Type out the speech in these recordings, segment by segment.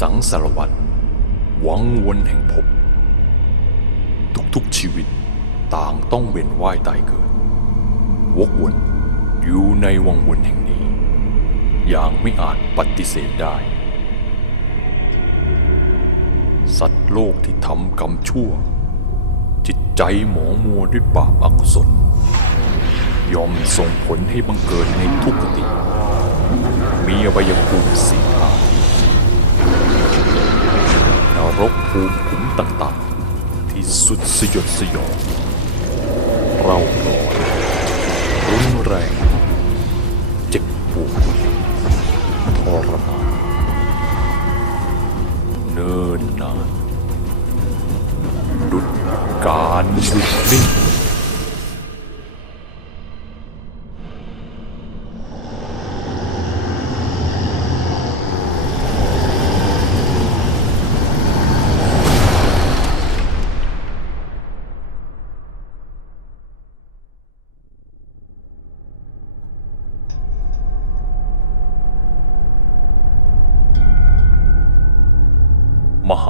สังสารวัตรวังวนแห่งภพทุกๆชีวิตต่างต้องเวียนว่ายตายเกิด วกวนอยู่ในวังวนแห่งนี้ อย่างไม่อาจปฏิเสธได้ สัตว์โลกที่ทำกรรมชั่ว จิตใจหมองมัวด้วยบาปอกุศลยอมส่งผลให้บังเกิดในทุกขติ มีอวัยภูมิสี่ รกภูมิขุมต่างๆ ที่สุดสยดสยองเราร้อนรุนแรง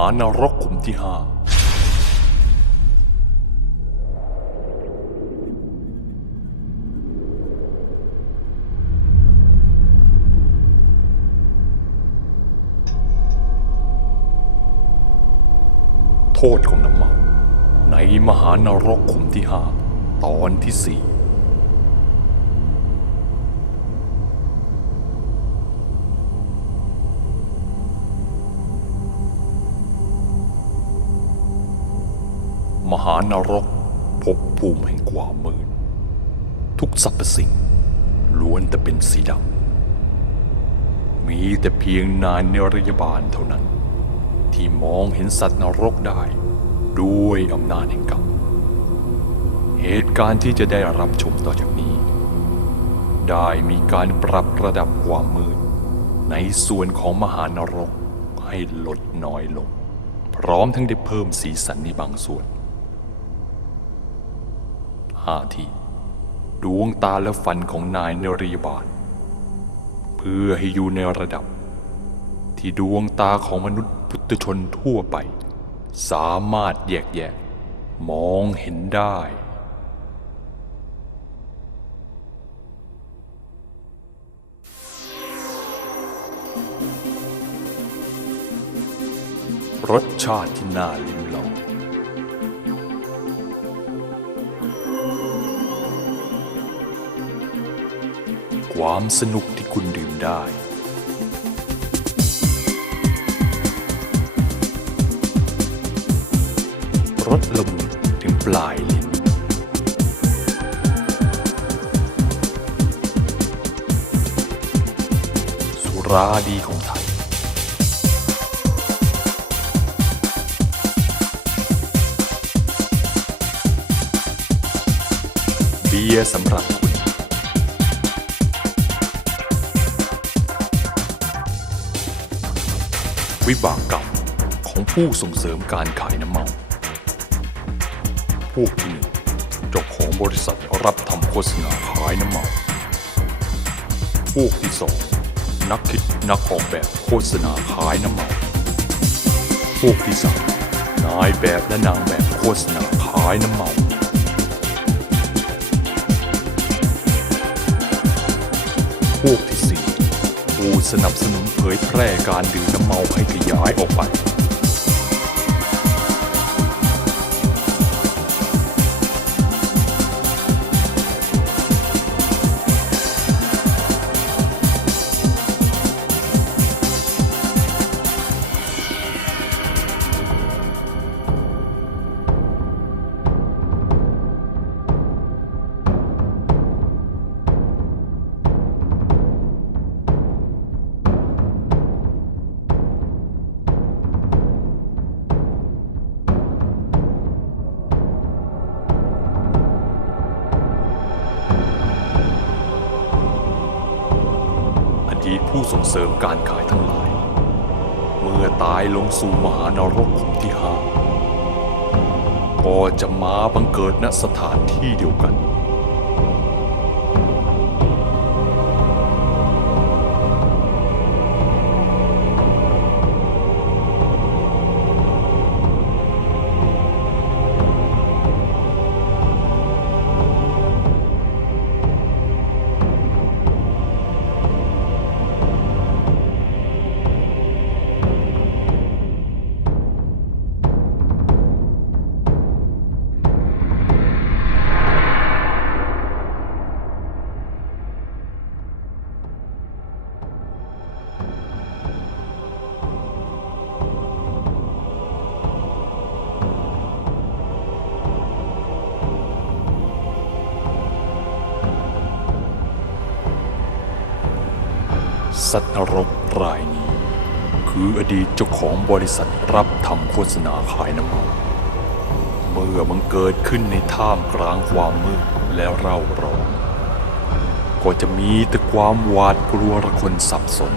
านรกขุมที่ห้าโทษของน้ำเมาในมหานรกขุมที่ห้าตอนที่สี่ มหานรกภพภูมิแห่งความมืดทุกสรรพสิ่ง ล้วนแต่เป็นสีดำมีแต่เพียงนายเนรยบาลเท่านั้น ที่มองเห็นสัตว์นรกได้ ด้วยอำนาจแห่งกรรมเหตุการณ์ที่จะได้รับชมต่อจากนี้ ได้มีการปรับระดับความมืด ในส่วนของมหานรกให้ลดน้อยลง พร้อมทั้งได้เพิ่มสีสันในบางส่วน ห้าทีดวงตาและฟันของนายนรีบาลเพื่อให้อยู่ในระดับ ที่ดวงตาของมนุษย์ปุถุชนทั่วไป สามารถแยกแยะ มองเห็นได้ รสชาติที่น่าลิ้มลอง ความสนุกที่คุณดื่มได้ รสละมุนถึงปลายลิ้น สุราดีของไทย เบียร์สำหรับ วิบากกรรมของผู้ส่งเสริมการขายน้ำเมา พวกที่หนึ่งเจ้าของบริษัทรับทำโฆษณาขายน้ำเมา พวกที่สองนักคิดนักออกแบบโฆษณาขายน้ำเมา พวกที่สามนายแบบและนางแบบโฆษณาขายน้ำเมาพวกที่ส ผู้สนับสนุนเผยแพร่การดื่มน้ำเมาให้ขยายออกไป ผู้ส่งเสริมการขายทั้งหลาย เมื่อตายลงสู่มหานรกขุมที่ห้าก็จะมาบังเกิดณสถานที่เดียวกัน สัตว์นรกรายนี้ คืออดีตเจ้าของบริษัทรับทำโฆษณาขายน้ำมันเมื่อมันเกิดขึ้นในท่ามกลางความมืดและเร่าร้อนก็จะมีแต่ความหวาดกลัวระคนสับสน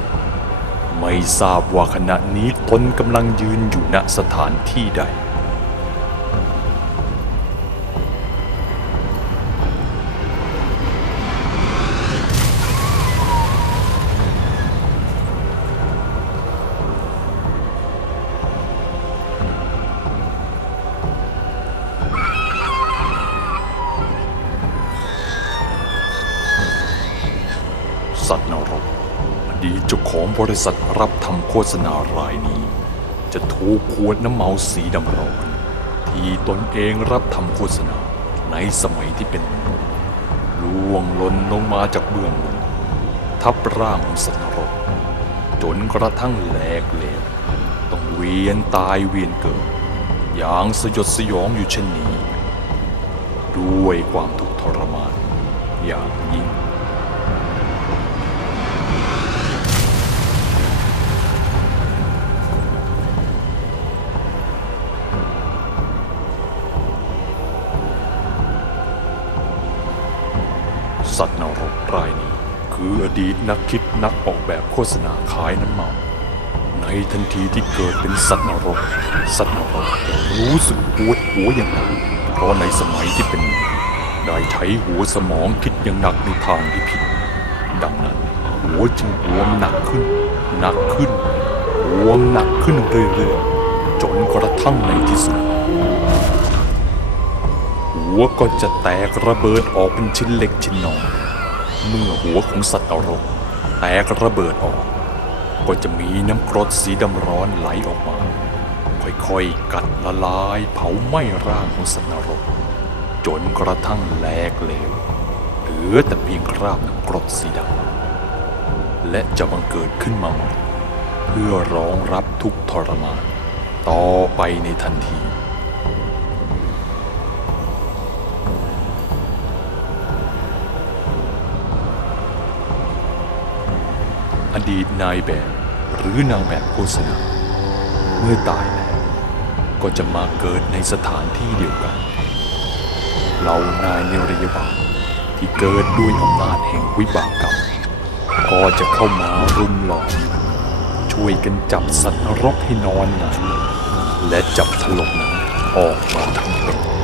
ไม่ทราบว่าขณะนี้ตนกำลังยืนอยู่ณสถานที่ใด สัตว์นรกอดีตเจ้าของบริษัทรับทำโฆษณารายนี้ จะถูกขวดน้ำเมาสีดำร้อน ที่ตนเองรับทำโฆษณาในสมัยที่เป็นหนุ่มล่วงหล่นลงมาจากเบื้องบนทับร่างของสัตว์นรก จนกระทั่งแหลกเหลวต้องเวียนตายเวียนเกิด อย่างสยดสยองอยู่เช่นนี้ ด้วยความทุกข์ทรมานอย่างยิ่ง สัตว์นรกรายนี้ คืออดีตนักคิดนักออกแบบโฆษณาขายน้ำเมา ในทันทีที่เกิดเป็นสัตว์นรก สัตว์นรกจะรู้สึกปวดหัวอย่างหนักเพราะในสมัยที่เป็นได้ใช้หัวสมองคิดอย่างหนักในทางที่ผิด ดังนั้นหัวจึงบวมหนักขึ้น หนักขึ้นบวมหนักขึ้นเรื่อยๆจนกระทั่งในที่สุด หัวก็จะแตกระเบิดออกเป็นชิ้นเล็กชิ้นน้อยเมื่อหัวของสัตว์นรกแตกระเบิดออก ก็จะมีน้ำกรดสีดำร้อนไหลออกมา ค่อยๆ กัดละลายเผาไหม้ร่างของสัตว์นรก จนกระทั่งแหลกเหลวเหลือแต่เพียงคราบน้ำกรดสีดำและจะบังเกิดขึ้นมาใหม่เพื่อรองรับทุกทรมาน ต่อไปในทันที อดีตนายแบบหรือนางแบบโฆษณา เมื่อตายแล้วก็จะมาเกิดในสถานที่เดียวกันเหล่านายเนรยบาลที่เกิดด้วยอำนาจแห่งวิบากกรรมก็จะเข้ามารุมล้อมช่วยกันจับสัตว์นรกให้นอนหงายและจับถลกนังออกมาทั้งเป็น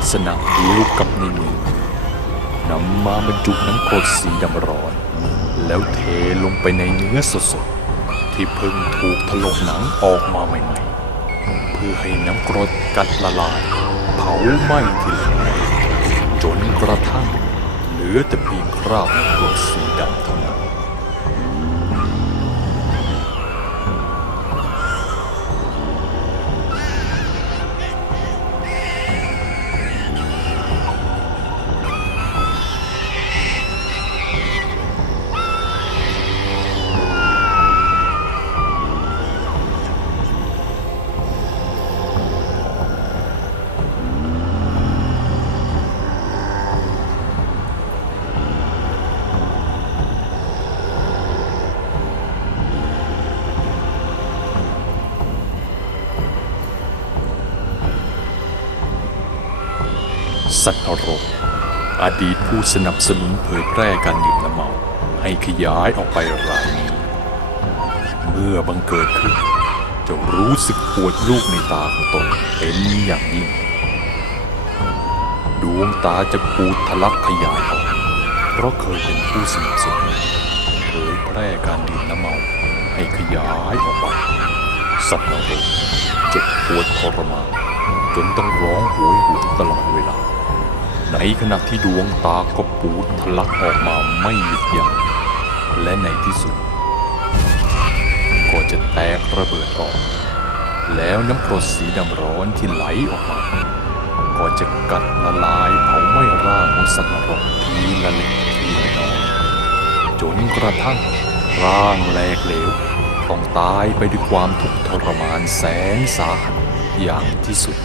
กษณะเดียวกับในมือนำมาบรรจุน้ำกรดสีดำร้อน แล้วเทลงไปในเนื้อสดๆ ที่เพิ่งถูกถลกหนังออกมาใหม่ๆ เพื่อให้น้ำกรดกัดละลาย เผาไหม้ทีละน้อยจนกระทั่งเหลือแต่เพียงคราบน้ำกรดสีดำเท่านั้น สัตว์นรก อดีตผู้สนับสนุนเผยแพร่การดื่มน้ำเมาให้ขยายออกไปรายนี้ เมื่อบังเกิดขึ้น จะรู้สึกปวดลูกในตาของตนเป็นอย่างยิ่ง ดวงตาจะปูดทะลักขยายออก เพราะเคยเป็นผู้สนับสนุนเผยแพร่การดื่มน้ำเมาให้ขยายออกไป สัตว์นรกเจ็บปวดทรมานจนต้องร้องโหยหวนตลอดเวลา ในขณะที่ดวงตาก็ปูดทะลักออกมาไม่หยุดยัง้งและในที่สุด ก็จะแตกระเบิดออก แล้วน้ำกรดสีดำร้อนที่ไหลออกมา ก็จะกัดละลายเผาไหม้ร่างของสัตว์นรกทีละเล็กทีละน้อยจนกระทั่งร่างแหลกเหลวต้องตายไปด้วยความทุกข์ทรมานแสนสาหัสอย่างที่สุด